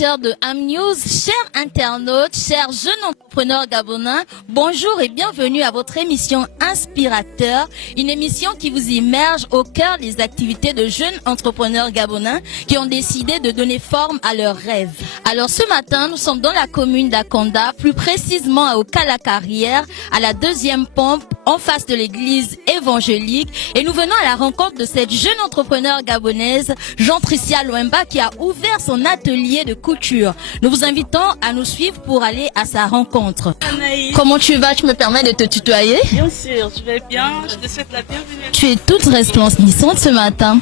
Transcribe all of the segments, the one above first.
téléspectateurs de AmNews, chers internautes, chers jeunes entrepreneurs gabonais, bonjour et bienvenue à votre émission Inspirateur, une émission qui vous immerge au cœur des activités de jeunes entrepreneurs gabonais qui ont décidé de donner forme à leurs rêves. Alors ce matin, nous sommes dans la commune d'Akonda, plus précisément au Cala-Carrière, à la deuxième pompe, en face de l'église évangélique, et nous venons à la rencontre de cette jeune entrepreneur gabonaise, Jean-Tricia Loemba, qui a ouvert son atelier de couture. Nous vous invitons à nous suivre pour aller à sa rencontre. Anaïs. Comment tu vas? Tu me permets de te tutoyer? Bien sûr, je vais bien. Je te souhaite la bienvenue. Tu es toute resplendissante ce matin.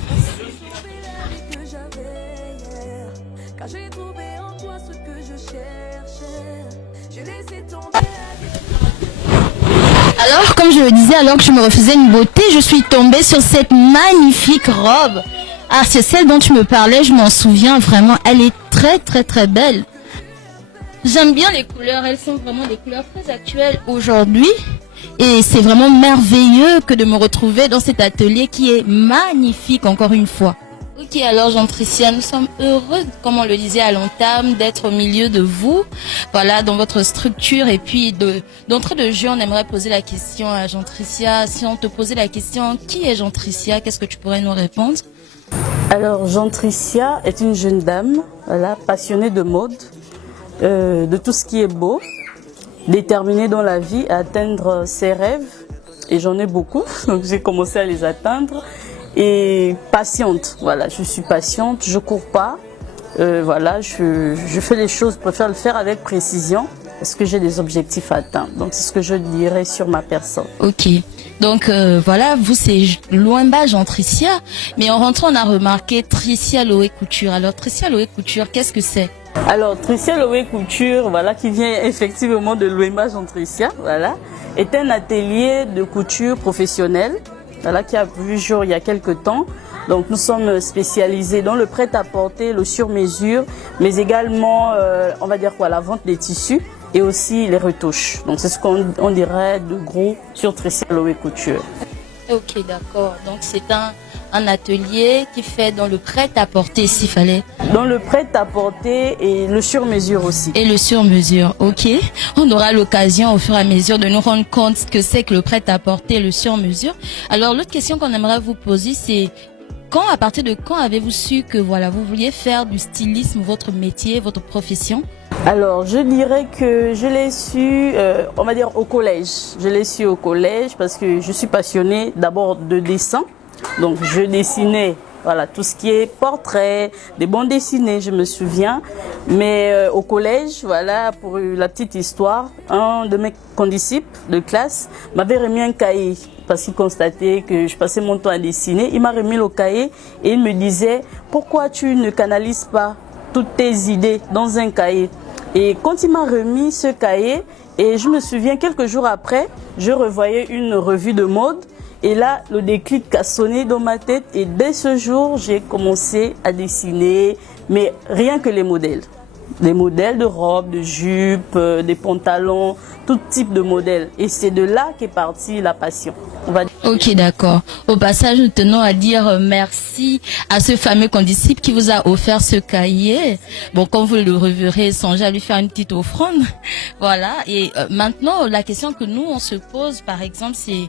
Alors, comme je le disais, alors que je me refaisais une beauté, je suis tombée sur cette magnifique robe. Ah, c'est celle dont tu me parlais, je m'en souviens vraiment. Elle est très très très belle. J'aime bien les couleurs, elles sont vraiment des couleurs très actuelles aujourd'hui. Et c'est vraiment merveilleux que de me retrouver dans cet atelier qui est magnifique encore une fois. Ok, alors Jean-Tricia, nous sommes heureux, comme on le disait à l'entame, d'être au milieu de vous, voilà, dans votre structure. Et puis d'entrée de jeu, on aimerait poser la question à Jean-Tricia. Si on te posait la question, qui est Jean-Tricia? Qu'est-ce que tu pourrais nous répondre? Alors, Jean-Tricia est une jeune dame, voilà, passionnée de mode, de tout ce qui est beau, déterminée dans la vie à atteindre ses rêves. Et j'en ai beaucoup, donc j'ai commencé à les atteindre. Et patiente, voilà, je suis patiente, je cours pas, voilà, je fais les choses, je préfère le faire avec précision parce que j'ai des objectifs à atteindre. Donc c'est ce que je dirais sur ma personne. Ok, donc voilà, vous c'est Loemba Jean-Tricia, mais en rentrant on a remarqué Tricia Loé Couture. Alors Tricia Loé Couture, qu'est-ce que c'est? Alors Tricia Loé Couture, voilà, qui vient effectivement de Loemba Jean-Tricia, voilà, est un atelier de couture professionnelle. Voilà, qui a vu jour il y a quelques temps. Donc nous sommes spécialisés dans le prêt-à-porter, le sur-mesure, mais également, on va dire quoi, la vente des tissus et aussi les retouches. Donc c'est ce qu'on dirait de gros sur Tricia Loé Couture. Ok, d'accord. Donc c'est un atelier qui fait dans le prêt-à-porter, s'il fallait. Dans le prêt-à-porter et le sur-mesure aussi. Et le sur-mesure, ok. On aura l'occasion au fur et à mesure de nous rendre compte ce que c'est que le prêt-à-porter et le sur-mesure. Alors l'autre question qu'on aimerait vous poser, c'est à partir de quand avez-vous su que voilà, vous vouliez faire du stylisme votre métier, votre profession? Alors, je dirais que je l'ai su, on va dire au collège. Je l'ai su au collège parce que je suis passionnée d'abord de dessin. Donc, je dessinais, voilà, tout ce qui est portrait, des bandes dessinées, je me souviens. Mais au collège, voilà, pour la petite histoire, un de mes condisciples de classe m'avait remis un cahier parce qu'il constatait que je passais mon temps à dessiner. Il m'a remis le cahier et il me disait « Pourquoi tu ne canalises pas toutes tes idées dans un cahier ?» Et quand il m'a remis ce cahier, et je me souviens quelques jours après, je revoyais une revue de mode. Et là, le déclic a sonné dans ma tête et dès ce jour, j'ai commencé à dessiner, mais rien que les modèles. Des modèles de robes, de jupes, des pantalons, tout type de modèles. Et c'est de là qu'est partie la passion. Ok, d'accord. Au passage, nous tenons à dire merci à ce fameux condisciple qui vous a offert ce cahier. Bon, quand vous le reverrez, songez à lui faire une petite offrande. Voilà. Et maintenant, la question que nous, on se pose, par exemple, c'est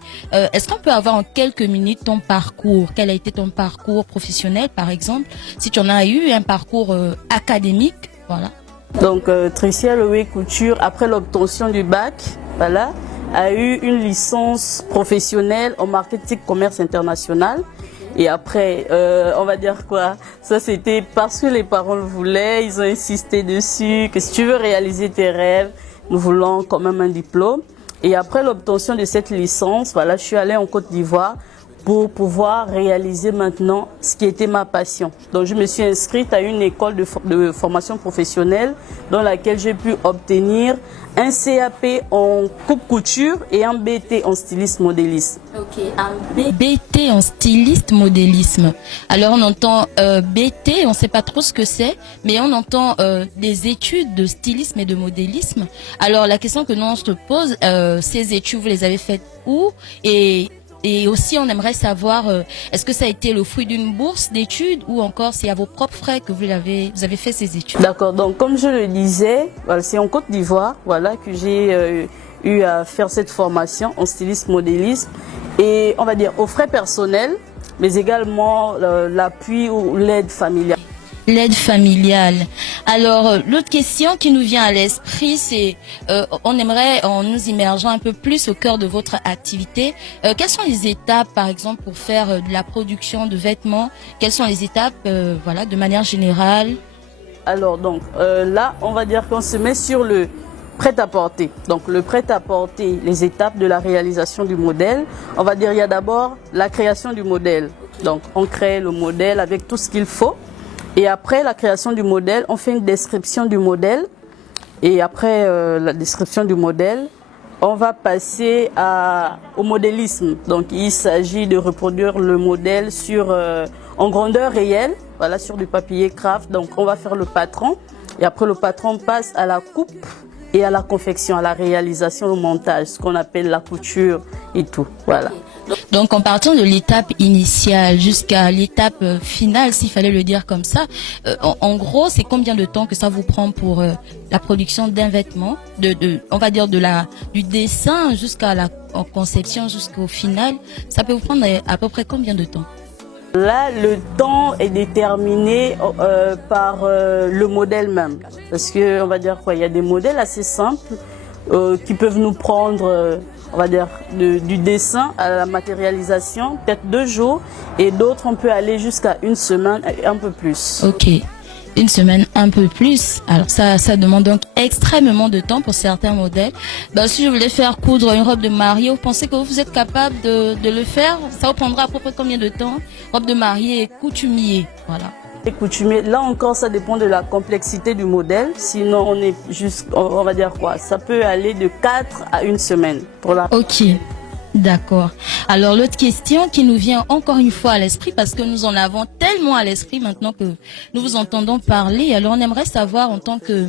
est-ce qu'on peut avoir en quelques minutes ton parcours? Quel a été ton parcours professionnel, par exemple? Si tu en as eu un parcours académique, voilà. Donc, Tricia Loé Couture, après l'obtention du bac, voilà, a eu une licence professionnelle en marketing commerce international. Et après, on va dire quoi? Ça, c'était parce que les parents le voulaient, ils ont insisté dessus, que si tu veux réaliser tes rêves, nous voulons quand même un diplôme. Et après l'obtention de cette licence, voilà, je suis allée en Côte d'Ivoire pour pouvoir réaliser maintenant ce qui était ma passion. Donc je me suis inscrite à une école de formation professionnelle dans laquelle j'ai pu obtenir un CAP en coupe-couture et un BT en styliste modélisme. Ok, un BT en styliste modélisme. Alors on entend BT, on ne sait pas trop ce que c'est, mais on entend des études de stylisme et de modélisme. Alors la question que nous on se pose, ces études, vous les avez faites où et Et aussi, on aimerait savoir, est-ce que ça a été le fruit d'une bourse d'études ou encore c'est à vos propres frais que vous avez fait ces études? D'accord, donc comme je le disais, voilà, c'est en Côte d'Ivoire voilà, que j'ai eu à faire cette formation en stylisme modélisme et on va dire aux frais personnels, mais également l'appui ou l'aide familiale. L'aide familiale. Alors, l'autre question qui nous vient à l'esprit, c'est, on aimerait, en nous immergeant un peu plus au cœur de votre activité, quelles sont les étapes, par exemple, pour faire de la production de vêtements? Quelles sont les étapes, voilà, de manière générale? Alors, donc, là, on va dire qu'on se met sur le prêt-à-porter. Donc, le prêt-à-porter, les étapes de la réalisation du modèle. On va dire, il y a d'abord la création du modèle. Donc, on crée le modèle avec tout ce qu'il faut. Et après la création du modèle, on fait une description du modèle. Et après la description du modèle, on va passer au modélisme. Donc il s'agit de reproduire le modèle en grandeur réelle, voilà, sur du papier craft. Donc on va faire le patron. Et après le patron passe à la coupe et à la confection, à la réalisation, au montage, ce qu'on appelle la couture et tout. Voilà. Donc, en partant de l'étape initiale jusqu'à l'étape finale, s'il fallait le dire comme ça, en gros, c'est combien de temps que ça vous prend pour la production d'un vêtement, on va dire du dessin jusqu'à la conception, jusqu'au final, ça peut vous prendre à peu près combien de temps? Là, le temps est déterminé par le modèle même. Parce que, on va dire quoi, il y a des modèles assez simples qui peuvent nous prendre, on va dire, du dessin à la matérialisation, peut-être 2 jours. Et d'autres, on peut aller jusqu'à 1 semaine et un peu plus. Ok. 1 semaine, un peu plus. Alors ça demande donc extrêmement de temps pour certains modèles. Ben, si je voulais faire coudre une robe de mariée, vous pensez que vous êtes capable de le faire? Ça vous prendra à peu près combien de temps? Robe de mariée et coutumier, voilà. Et coutumier, là encore, ça dépend de la complexité du modèle. Sinon, on est juste, on va dire quoi? Ça peut aller de 4 à 1 semaine pour la. Ok. D'accord. Alors l'autre question qui nous vient encore une fois à l'esprit, parce que nous en avons tellement à l'esprit maintenant que nous vous entendons parler. Alors on aimerait savoir, en tant que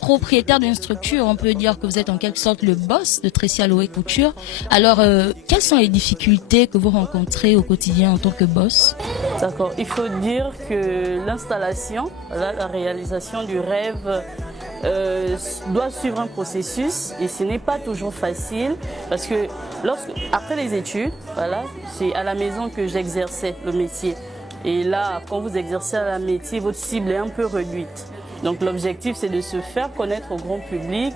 propriétaire d'une structure, on peut dire que vous êtes en quelque sorte le boss de Tracy Aloé Couture. Alors quelles sont les difficultés que vous rencontrez au quotidien en tant que boss? D'accord. Il faut dire que l'installation, la réalisation du rêve doit suivre un processus et ce n'est pas toujours facile parce que après les études, voilà, c'est à la maison que j'exerçais le métier. Et là, quand vous exercez à la métier, votre cible est un peu réduite. Donc l'objectif, c'est de se faire connaître au grand public.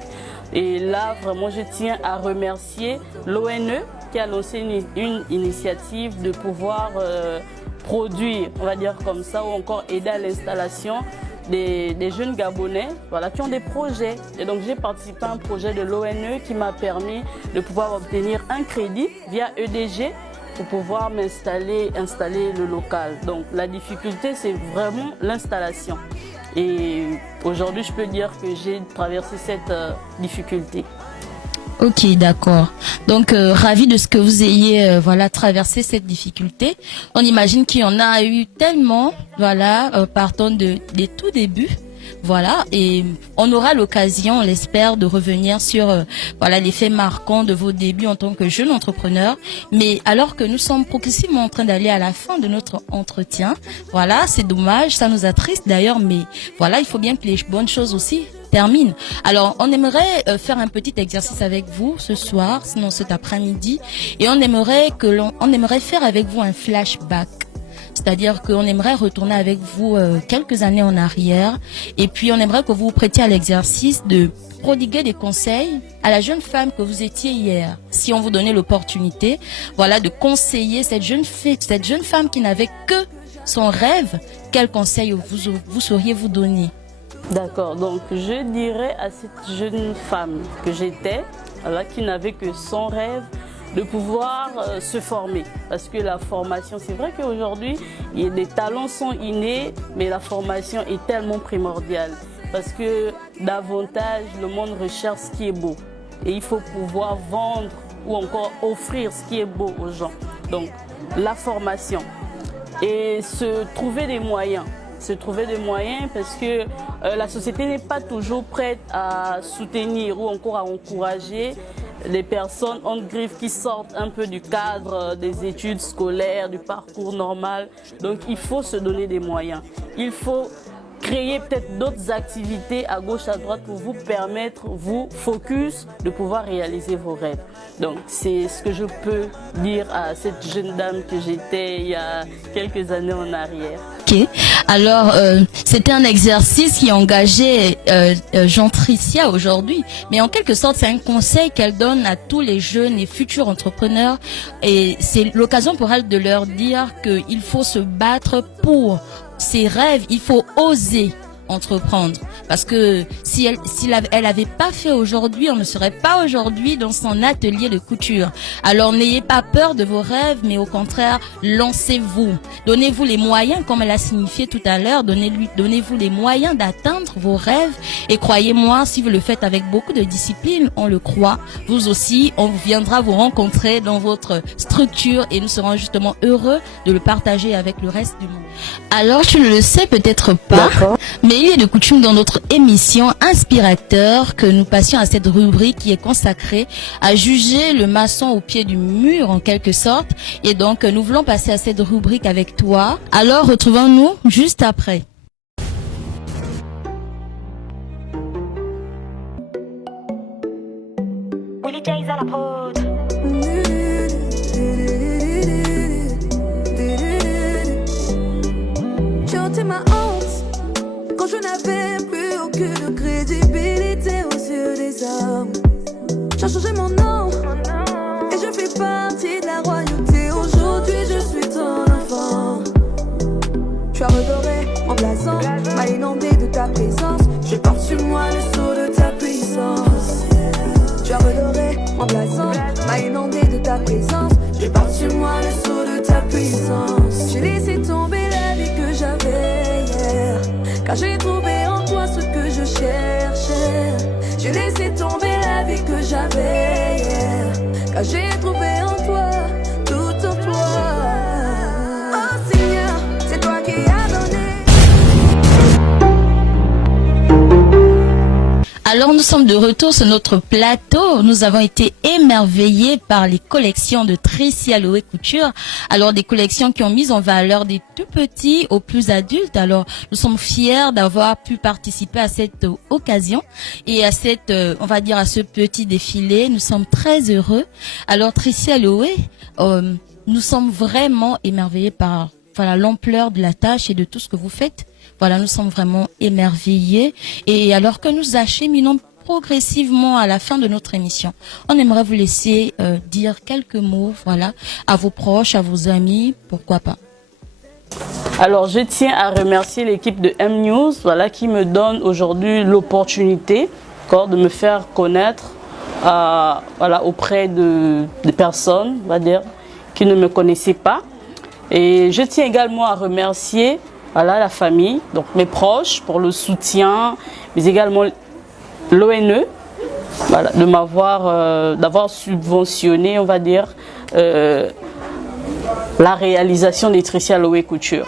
Et là, vraiment, je tiens à remercier l'ONE qui a lancé une initiative de pouvoir produire, on va dire comme ça, ou encore aider à l'installation des jeunes Gabonais, voilà, qui ont des projets. Et donc j'ai participé à un projet de l'ONE qui m'a permis de pouvoir obtenir un crédit via EDG pour pouvoir installer le local. Donc la difficulté, c'est vraiment l'installation. Et aujourd'hui, je peux dire que j'ai traversé cette difficulté. Ok, d'accord. Donc, ravi de ce que vous ayez traversé cette difficulté. On imagine qu'il y en a eu tellement, partant des tout débuts. Voilà, et on aura l'occasion, on l'espère, de revenir sur les faits marquants de vos débuts en tant que jeune entrepreneur. Mais alors que nous sommes progressivement en train d'aller à la fin de notre entretien, voilà, c'est dommage, ça nous attriste d'ailleurs, mais voilà, il faut bien que les bonnes choses aussi terminent. Alors, on aimerait faire un petit exercice avec vous ce soir, sinon cet après-midi, et on aimerait faire avec vous un flashback. C'est-à-dire qu'on aimerait retourner avec vous quelques années en arrière et puis on aimerait que vous vous prêtiez à l'exercice de prodiguer des conseils à la jeune femme que vous étiez hier. Si on vous donnait l'opportunité, de conseiller cette jeune femme qui n'avait que son rêve, quel conseil vous sauriez vous donner? D'accord, donc je dirais à cette jeune femme que j'étais, qui n'avait que son rêve, de pouvoir se former. Parce que la formation, c'est vrai qu'aujourd'hui, les talents sont innés, mais la formation est tellement primordiale. Parce que davantage, le monde recherche ce qui est beau. Et il faut pouvoir vendre ou encore offrir ce qui est beau aux gens. Donc, la formation. Et se trouver des moyens. Parce que la société n'est pas toujours prête à soutenir ou encore à encourager des personnes en griffe qui sortent un peu du cadre des études scolaires, du parcours normal. Donc il faut se donner des moyens. Il faut créer peut-être d'autres activités à gauche, à droite pour vous permettre, vous, focus, de pouvoir réaliser vos rêves. Donc c'est ce que je peux dire à cette jeune dame que j'étais il y a quelques années en arrière. Ok, alors c'était un exercice qui engageait Jean Tricia aujourd'hui, mais en quelque sorte c'est un conseil qu'elle donne à tous les jeunes et futurs entrepreneurs, et c'est l'occasion pour elle de leur dire qu'il faut se battre pour ses rêves, il faut oser entreprendre, parce que si elle avait pas fait aujourd'hui, on ne serait pas aujourd'hui dans son atelier de couture. Alors n'ayez pas peur de vos rêves, mais au contraire, lancez-vous. Donnez-vous les moyens, comme elle a signifié tout à l'heure, donnez-vous les moyens d'atteindre vos rêves, et croyez-moi, si vous le faites avec beaucoup de discipline, on le croit, vous aussi, on viendra vous rencontrer dans votre structure et nous serons justement heureux de le partager avec le reste du monde. Alors tu ne le sais peut-être pas, mais il est de coutume dans notre émission Inspirateur que nous passions à cette rubrique qui est consacrée à juger le maçon au pied du mur en quelque sorte. Et donc nous voulons passer à cette rubrique avec toi. Alors retrouvons-nous juste après. Willy J's à la prod. Chanter ma honte quand je n'avais plus aucune crédibilité aux yeux des hommes. J'ai changé mon nom et je fais partie de la royauté. Aujourd'hui je suis ton enfant. Tu as redoré en blason, m'a inondé de ta présence. Je porte sur moi le sceau de ta puissance. Tu as redoré en blason, m'a inondé de ta présence. Je porte sur moi le sceau de ta puissance. J'ai laissé tomber la vie que j'avais hier, car j'ai trouvé en toi ce que je cherchais. J'ai laissé tomber la vie que j'avais hier, car j'ai trouvé en toi, tout en toi. Oh Seigneur, c'est toi qui as donné. Alors nous sommes de retour sur notre plateau. Nous avons été émerveillés par les collections de Tricia Loé Couture. Alors des collections qui ont mis en valeur des tout petits aux plus adultes. Alors nous sommes fiers d'avoir pu participer à cette occasion et à cette, on va dire, à ce petit défilé. Nous sommes très heureux. Alors Tricia Loé, nous sommes vraiment émerveillés par l'ampleur de la tâche et de tout ce que vous faites. Voilà, nous sommes vraiment émerveillés. Et alors que nous acheminons progressivement à la fin de notre émission, on aimerait vous laisser dire quelques mots, à vos proches, à vos amis, pourquoi pas. Alors, je tiens à remercier l'équipe de M-News, qui me donne aujourd'hui l'opportunité de me faire connaître auprès des personnes, on va dire, qui ne me connaissaient pas. Et je tiens également à remercier la famille, donc mes proches pour le soutien, mais également l'ONE, de d'avoir subventionné, on va dire, la réalisation des Tricia Loé Couture.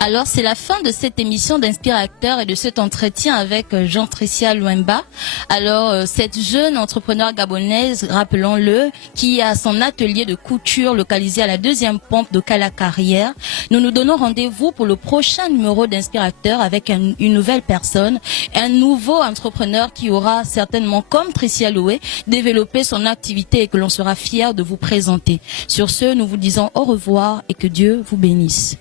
Alors, c'est la fin de cette émission d'Inspirateur et de cet entretien avec Jean Tricia Loemba. Alors, cette jeune entrepreneur gabonaise, rappelons-le, qui a son atelier de couture localisé à la 2e pompe de Cala-Carrière. Nous nous donnons rendez-vous pour le prochain numéro d'Inspirateur avec une nouvelle personne, un nouveau entrepreneur qui aura certainement, comme Tricia Loé, développé son activité et que l'on sera fier de vous présenter. Sur ce, nous vous disons au revoir et que Dieu vous bénisse.